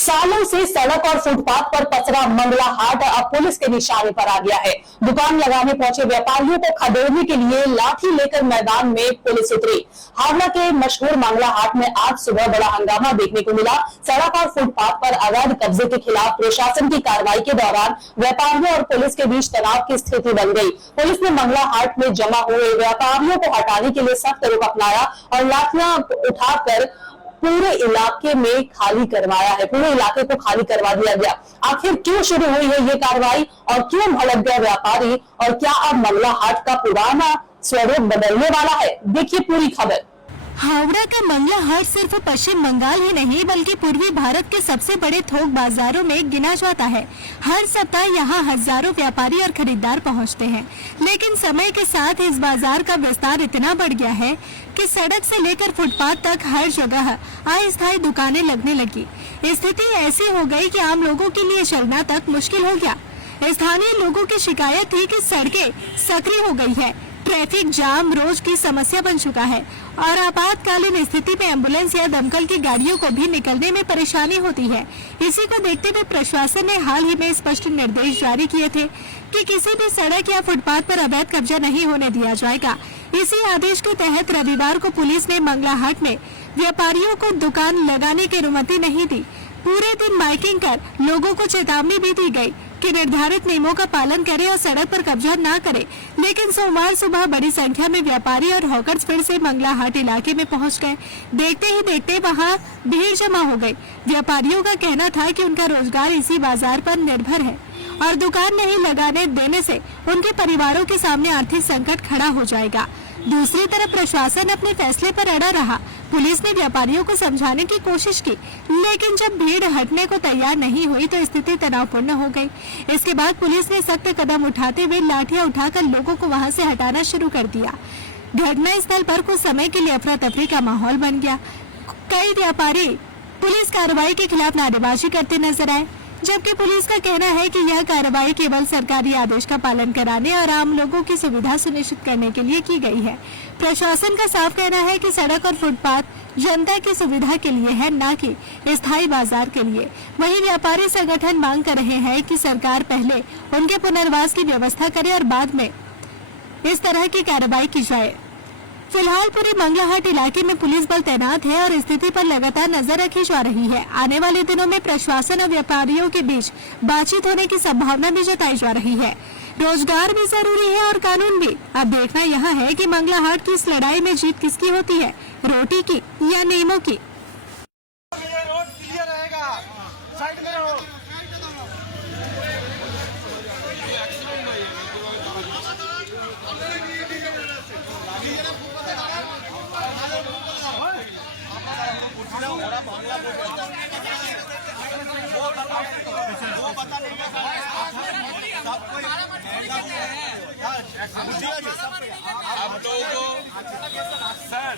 सालों से सड़क और फुटपाथ पर पसरा मंगला हाट अब पुलिस के निशाने पर आ गया है। दुकान लगाने पहुंचे व्यापारियों को खदेड़ने के लिए लाठी लेकर मैदान में पुलिस उतरी। हावड़ा के मशहूर मंगला हाट में आज सुबह बड़ा हंगामा देखने को मिला। सड़क और फुटपाथ पर अवैध कब्जे के खिलाफ प्रशासन की कार्रवाई के दौरान व्यापारियों और पुलिस के बीच तनाव की स्थिति बन गई। पुलिस ने मंगला हाट में जमा हुए व्यापारियों को हटाने के लिए सख्त रुख अपनाया और लाठियां उठाकर पूरे इलाके में खाली करवाया है। पूरे इलाके को खाली करवा दिया गया। आखिर क्यों शुरू हुई है ये कार्रवाई और क्यों भड़क गया व्यापारी, और क्या अब मंगला हाट का पुराना स्वरूप बदलने वाला है? देखिए पूरी खबर। हावड़ा का मंगला हाट सिर्फ पश्चिम बंगाल ही नहीं बल्कि पूर्वी भारत के सबसे बड़े थोक बाजारों में गिना जाता है। हर सप्ताह यहाँ हजारों व्यापारी और खरीदार पहुँचते हैं, लेकिन समय के साथ इस बाजार का विस्तार इतना बढ़ गया है कि सड़क से लेकर फुटपाथ तक हर जगह अस्थायी दुकानें लगने लगी। स्थिति ऐसी हो गई कि आम लोगों के लिए चलना तक मुश्किल हो गया। स्थानीय लोगों की शिकायत थी कि सड़कें सक्रिय हो गई है, ट्रैफिक जाम रोज की समस्या बन चुका है और आपातकालीन स्थिति में एम्बुलेंस या दमकल की गाड़ियों को भी निकलने में परेशानी होती है। इसी को देखते हुए प्रशासन ने हाल ही में स्पष्ट निर्देश जारी किए थे कि किसी भी सड़क या फुटपाथ पर अवैध कब्जा नहीं होने दिया जाएगा। इसी आदेश के तहत रविवार को पुलिस ने मंगला हाट में व्यापारियों को दुकान लगाने की अनुमति नहीं दी। पूरे दिन माइकिंग कर लोगों को चेतावनी भी दी गई कि निर्धारित नियमों का पालन करें और सड़क पर कब्जा न करें। लेकिन सोमवार सुबह बड़ी संख्या में व्यापारी और हॉकर्स फिर से मंगला हाट इलाके में पहुंच गए। देखते ही देखते वहां भीड़ जमा हो गई। व्यापारियों का कहना था कि उनका रोजगार इसी बाजार पर निर्भर है और दुकान नहीं लगाने देने से उनके परिवारों के सामने आर्थिक संकट खड़ा हो जाएगा। दूसरी तरफ प्रशासन अपने फैसले पर अड़ा रहा। पुलिस ने व्यापारियों को समझाने की कोशिश की, लेकिन जब भीड़ हटने को तैयार नहीं हुई तो स्थिति तनावपूर्ण हो गई। इसके बाद पुलिस ने सख्त कदम उठाते हुए लाठियां उठाकर लोगों को वहां से हटाना शुरू कर दिया। घटना स्थल पर कुछ समय के लिए अफरा तफरी का माहौल बन गया। कई व्यापारी पुलिस कार्रवाई के खिलाफ नारेबाजी करते नजर आए, जबकि पुलिस का कहना है कि यह कार्रवाई केवल सरकारी आदेश का पालन कराने और आम लोगों की सुविधा सुनिश्चित करने के लिए की गई है। प्रशासन का साफ कहना है कि सड़क और फुटपाथ जनता की सुविधा के लिए है, न कि स्थायी बाजार के लिए। वहीं व्यापारी संगठन मांग कर रहे हैं कि सरकार पहले उनके पुनर्वास की व्यवस्था करे और बाद में इस तरह की कार्रवाई की जाए। फिलहाल पूरे मंगला हाट इलाके में पुलिस बल तैनात है और स्थिति पर लगातार नजर रखी जा रही है। आने वाले दिनों में प्रशासन और व्यापारियों के बीच बातचीत होने की संभावना भी जताई जा रही है। रोजगार भी जरूरी है और कानून भी। अब देखना यह है कि मंगला हाट की इस लड़ाई में जीत किसकी होती है, रोटी की या नियमों की। आप लोगों को सर